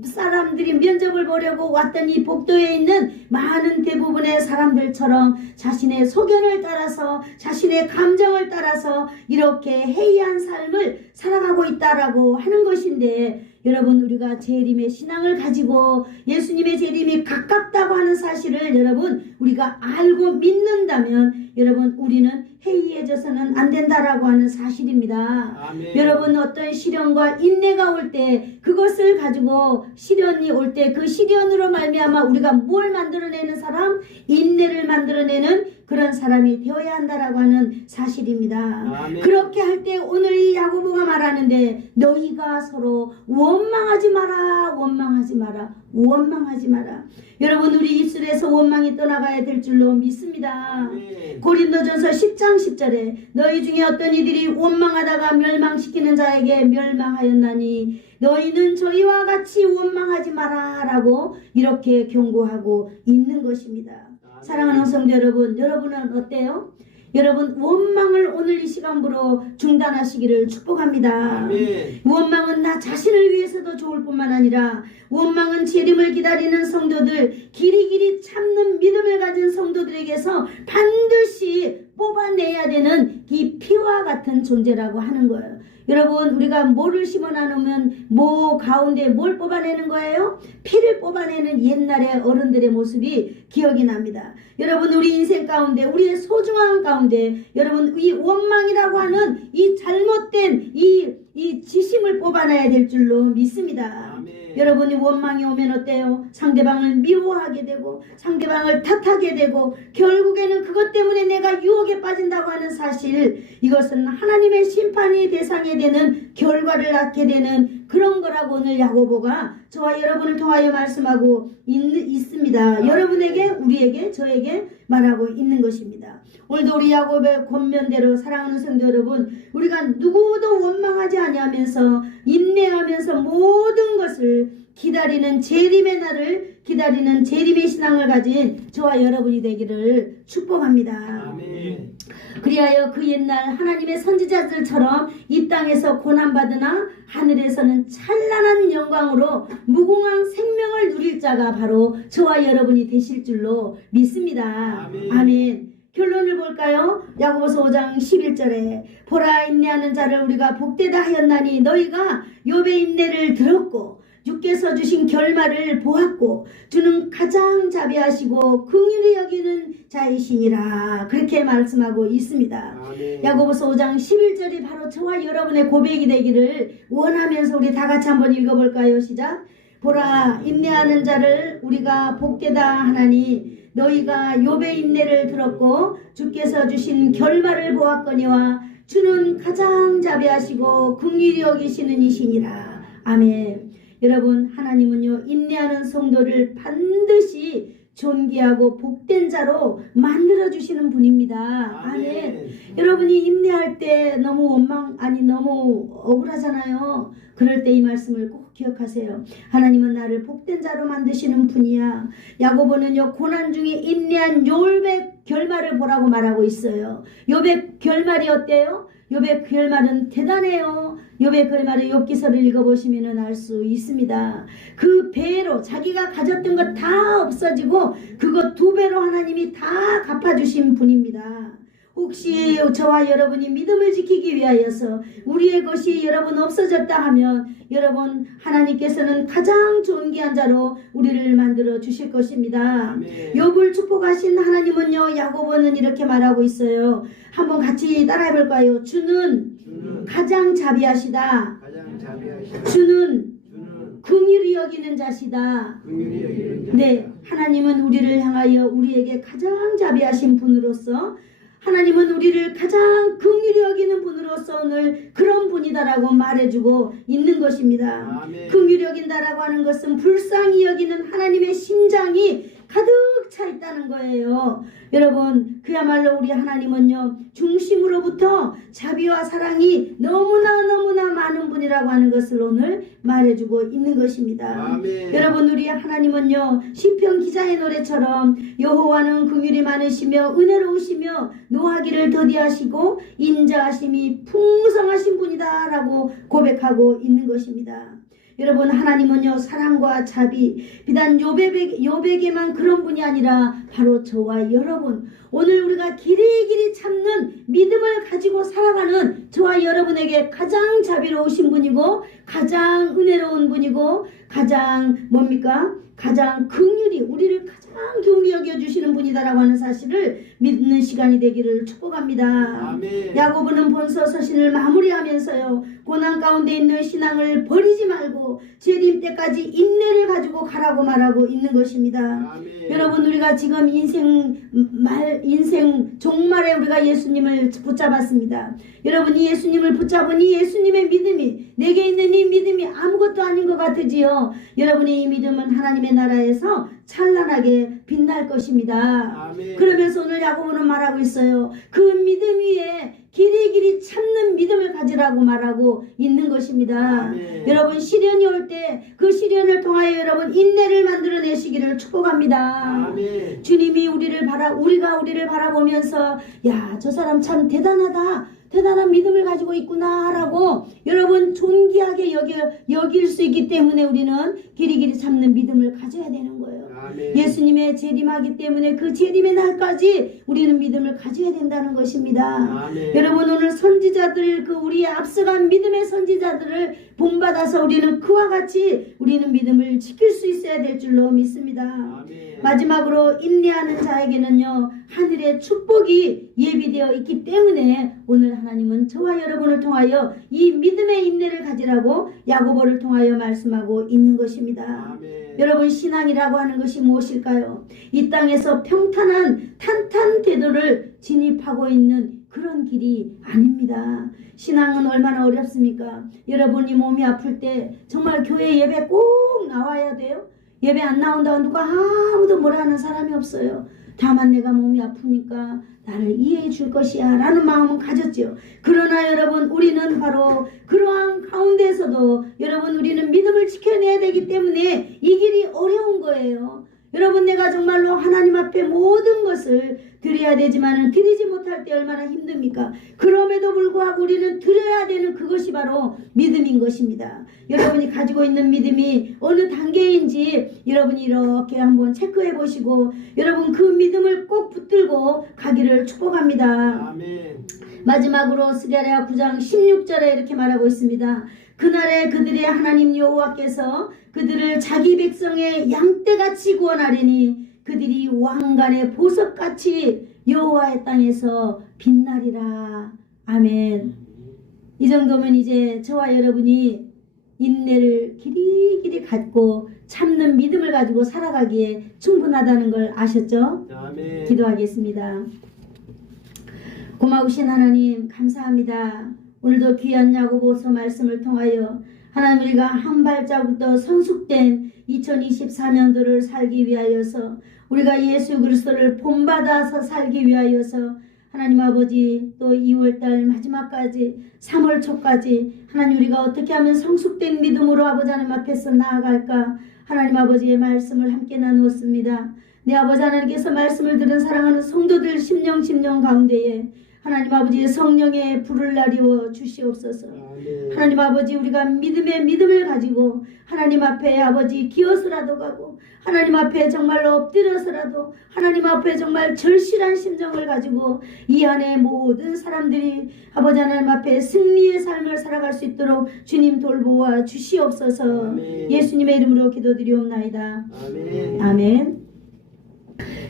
사람들이 면접을 보려고 왔던 이 복도에 있는 많은 대부분의 사람들처럼 자신의 소견을 따라서 자신의 감정을 따라서 이렇게 해이한 삶을 살아가고 있다라고 하는 것인데 여러분, 우리가 재림의 신앙을 가지고 예수님의 재림이 가깝다고 하는 사실을 여러분 우리가 알고 믿는다면 여러분 우리는 해이해져서는 안 된다라고 하는 사실입니다. 아멘. 여러분, 어떤 시련과 인내가 올 때 그것을 가지고 시련이 올 때 그 시련으로 말미암아 우리가 뭘 만들어내는 사람? 인내를 만들어내는 그런 사람이 되어야 한다라고 하는 사실입니다. 아멘. 그렇게 할 때 오늘 이 야고보가 말하는데 너희가 서로 원망하지 마라, 원망하지 마라, 원망하지 마라. 여러분, 우리 입술에서 원망이 떠나가야 될 줄로 믿습니다. 아멘. 고린도전서 10장 10절에 너희 중에 어떤 이들이 원망하다가 멸망시키는 자에게 멸망하였나니 너희는 저희와 같이 원망하지 마라 라고 이렇게 경고하고 있는 것입니다. 사랑하는 성도 여러분, 여러분은 어때요? 여러분, 원망을 오늘 이 시간부로 중단하시기를 축복합니다. 아멘. 원망은 나 자신을 위해서도 좋을 뿐만 아니라 원망은 재림을 기다리는 성도들, 길이길이 참는 믿음을 가진 성도들에게서 반드시 뽑아내야 되는 이 피와 같은 존재라고 하는 거예요. 여러분, 우리가 뭐를 심어 나누면 뭐 가운데 뭘 뽑아내는 거예요? 피를 뽑아내는 옛날의 어른들의 모습이 기억이 납니다. 여러분, 우리 인생 가운데, 우리의 소중한 가운데 여러분 이 원망이라고 하는 이 잘못된 이 지심을 뽑아내야 될 줄로 믿습니다. 아멘. 여러분이 원망이 오면 어때요? 상대방을 미워하게 되고 상대방을 탓하게 되고 결국에는 그것 때문에 내가 유혹에 빠진다고 하는 사실, 이것은 하나님의 심판이 대상이 되는 결과를 낳게 되는 그런 거라고 오늘 야고보가 저와 여러분을 통하여 말씀하고 있습니다. 여러분에게, 우리에게, 저에게 말하고 있는 것입니다. 오늘도 우리 야고보의 권면대로 사랑하는 성도 여러분, 우리가 누구도 원망하지 아니하면서 인내하면서 모든 것을 기다리는 재림의 날을 기다리는 재림의 신앙을 가진 저와 여러분이 되기를 축복합니다. 아멘. 그리하여 그 옛날 하나님의 선지자들처럼 이 땅에서 고난받으나 하늘에서는 찬란한 영광으로 무궁한 생명을 누릴 자가 바로 저와 여러분이 되실 줄로 믿습니다. 아멘. 아멘. 결론을 볼까요? 야고보서 5장 11절에 보라, 인내하는 자를 우리가 복되다 하였나니 너희가 욥의 인내를 들었고 주께서 주신 결말을 보았고 주는 가장 자비하시고 긍휼히 여기는 자이시니라, 그렇게 말씀하고 있습니다. 아멘. 야고보서 5장 11절이 바로 저와 여러분의 고백이 되기를 원하면서 우리 다 같이 한번 읽어볼까요? 시작. 보라, 인내하는 자를 우리가 복되다 하나니 너희가 욥의 인내를 들었고 주께서 주신 결말을 보았거니와 주는 가장 자비하시고 긍휼히 여기시는 이시니라. 아멘. 여러분, 하나님은요 인내하는 성도를 반드시 존귀하고 복된 자로 만들어주시는 분입니다. 아멘. 여러분이 인내할 때 너무 너무 억울하잖아요. 그럴 때 이 말씀을 꼭 기억하세요. 하나님은 나를 복된 자로 만드시는 분이야. 야고보는요 고난 중에 인내한 욥의 결말을 보라고 말하고 있어요. 욥의 결말이 어때요? 욥의 결말은 대단해요. 욥의 결말의 욥기서를 읽어보시면 알 수 있습니다. 그 배로 자기가 가졌던 것 다 없어지고 그것 2배로 하나님이 다 갚아주신 분입니다. 혹시 저와 여러분이 믿음을 지키기 위하여서 우리의 것이 여러분 없어졌다 하면 여러분 하나님께서는 가장 존귀한 자로 우리를 만들어 주실 것입니다. 아멘. 욥을 축복하신 하나님은요, 야고보는 이렇게 말하고 있어요. 한번 같이 따라해 볼까요? 주는 가장 자비하시다. 가장 자비하시다. 주는 주는 긍휼히 여기는 자시다. 긍휼히 여기는 자시다. 네, 하나님은 우리를 향하여 우리에게 가장 자비하신 분으로서 하나님은 우리를 가장 긍휼히 여기는 분으로서 오늘 그런 분이다라고 말해주고 있는 것입니다. 아멘. 긍휼히 여긴다라고 하는 것은 불쌍히 여기는 하나님의 심장이 가득 차 있다는 거예요. 여러분, 그야말로 우리 하나님은요, 중심으로부터 자비와 사랑이 너무나 많은 분이라고 하는 것을 오늘 말해주고 있는 것입니다. 아멘. 여러분, 우리 하나님은요, 시편 기자의 노래처럼 여호와는 긍휼이 많으시며 은혜로우시며 노하기를 더디하시고 인자하심이 풍성하신 분이다 라고 고백하고 있는 것입니다. 여러분, 하나님은요, 사랑과 자비, 비단 욥에게만 그런 분이 아니라 바로 저와 여러분, 오늘 우리가 길이길이 참는 믿음을 가지고 살아가는 저와 여러분에게 가장 자비로우신 분이고 가장 은혜로운 분이고 가장 뭡니까? 가장 긍휼히 우리를 가장 긍휼히 여겨주시는 분이다라고 하는 사실을 믿는 시간이 되기를 축복합니다. 아멘. 야고보는 본서 서신을 마무리하면서요, 고난 가운데 있는 신앙을 버리지 말고 재림 때까지 인내를 가지고 가라고 말하고 있는 것입니다. 아멘. 여러분, 우리가 지금 인생 종말에 우리가 예수님을 붙잡았습니다. 여러분이 예수님을 붙잡은 이 예수님의 믿음이, 내게 있는 이 믿음이 아무것도 아닌 것 같으지요. 여러분의 이 믿음은 하나님의 나라에서 찬란하게 빛날 것입니다. 아멘. 그러면서 오늘 야고보는 말하고 있어요. 그 믿음 위에 길이길이 참는 믿음을 가지라고 말하고 있는 것입니다. 아멘. 여러분, 시련이 올 때 그 시련을 통하여 여러분 인내를 만들어내시기를 축복합니다. 아멘. 주님이 우리가 우리를 바라보면서 야, 저 사람 참 대단하다, 대단한 믿음을 가지고 있구나 라고 여러분 존귀하게 여길 수 있기 때문에 우리는 길이길이 참는 믿음을 가져야 되는 거예요. 아멘. 예수님의 재림하기 때문에 그 재림의 날까지 우리는 믿음을 가져야 된다는 것입니다. 아멘. 여러분, 오늘 선지자들, 그 우리의 앞서간 믿음의 선지자들을 본받아서 우리는 그와 같이 우리는 믿음을 지킬 수 있어야 될 줄로 믿습니다. 아멘. 마지막으로 인내하는 자에게는요, 하늘의 축복이 예비되어 있기 때문에 오늘 하나님은 저와 여러분을 통하여 이 믿음의 인내를 가지라고 야고보를 통하여 말씀하고 있는 것입니다. 아멘. 여러분, 신앙이라고 하는 것이 무엇일까요? 이 땅에서 평탄한 탄탄대도를 진입하고 있는 그런 길이 아닙니다. 신앙은 얼마나 어렵습니까? 여러분이 몸이 아플 때 정말 교회 예배 꼭 나와야 돼요? 예배 안 나온다고 누가 아무도 뭐라 하는 사람이 없어요. 다만 내가 몸이 아프니까 나를 이해해 줄 것이야 라는 마음은 가졌죠. 그러나 여러분, 우리는 바로 그러한 가운데서도 여러분, 우리는 믿음을 지켜내야 되기 때문에 이 길이 어려운 거예요. 여러분, 내가 정말로 하나님 앞에 모든 것을 드려야 되지만 드리지 못할 때 얼마나 힘듭니까? 그럼에도 불구하고 우리는 드려야 되는 그것이 바로 믿음인 것입니다. 여러분이 가지고 있는 믿음이 어느 단계인지 여러분이 이렇게 한번 체크해 보시고 여러분 그 믿음을 꼭 붙들고 가기를 축복합니다. 아멘. 마지막으로 스가랴 9장 16절에 이렇게 말하고 있습니다. 그날에 그들의 하나님 여호와께서 그들을 자기 백성의 양떼같이 구원하리니 그들이 왕관의 보석같이 여호와의 땅에서 빛나리라. 아멘. 이 정도면 이제 저와 여러분이 인내를 길이길이 갖고 참는 믿음을 가지고 살아가기에 충분하다는 걸 아셨죠? 아멘. 기도하겠습니다. 고마우신 하나님, 감사합니다. 오늘도 귀한 야고보서 말씀을 통하여 하나님, 우리가 한 발자국도 성숙된 2024년도를 살기 위하여서 우리가 예수 그리스도를 본받아서 살기 위하여서 하나님 아버지, 또 2월달 마지막까지 3월 초까지 하나님, 우리가 어떻게 하면 성숙된 믿음으로 아버지 하나님 앞에서 나아갈까 하나님 아버지의 말씀을 함께 나누었습니다. 내 아버지 하나님께서 말씀을 들은 사랑하는 성도들 심령 가운데에 하나님 아버지 성령의 불을 날리워 주시옵소서. 아멘. 하나님 아버지 우리가 믿음의 믿음을 가지고 하나님 앞에 아버지 기어서라도 가고 하나님 앞에 정말로 엎드려서라도 하나님 앞에 정말 절실한 심정을 가지고 이 안에 모든 사람들이 아버지 하나님 앞에 승리의 삶을 살아갈 수 있도록 주님 돌보아 주시옵소서. 아멘. 예수님의 이름으로 기도드리옵나이다. 아멘. 아멘.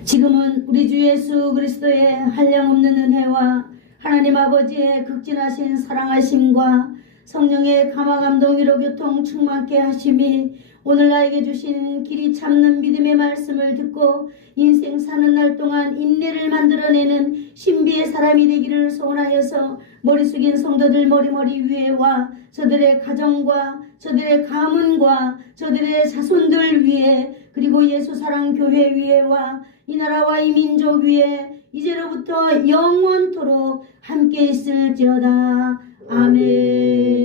지금은 우리 주 예수 그리스도의 한량없는 은혜와 하나님 아버지의 극진하신 사랑하심과 성령의 감화감동 위로 교통 충만케 하심이 오늘 나에게 주신 길이 참는 믿음의 말씀을 듣고 인생 사는 날 동안 인내를 만들어내는 신비의 사람이 되기를 소원하여서 머리 숙인 성도들 머리 위에와 저들의 가정과 저들의 가문과 저들의 자손들 위에 그리고 예수 사랑 교회 위에와 이 나라와 이 민족 위에 이제로부터 영원토록 함께 있을지어다. 아멘.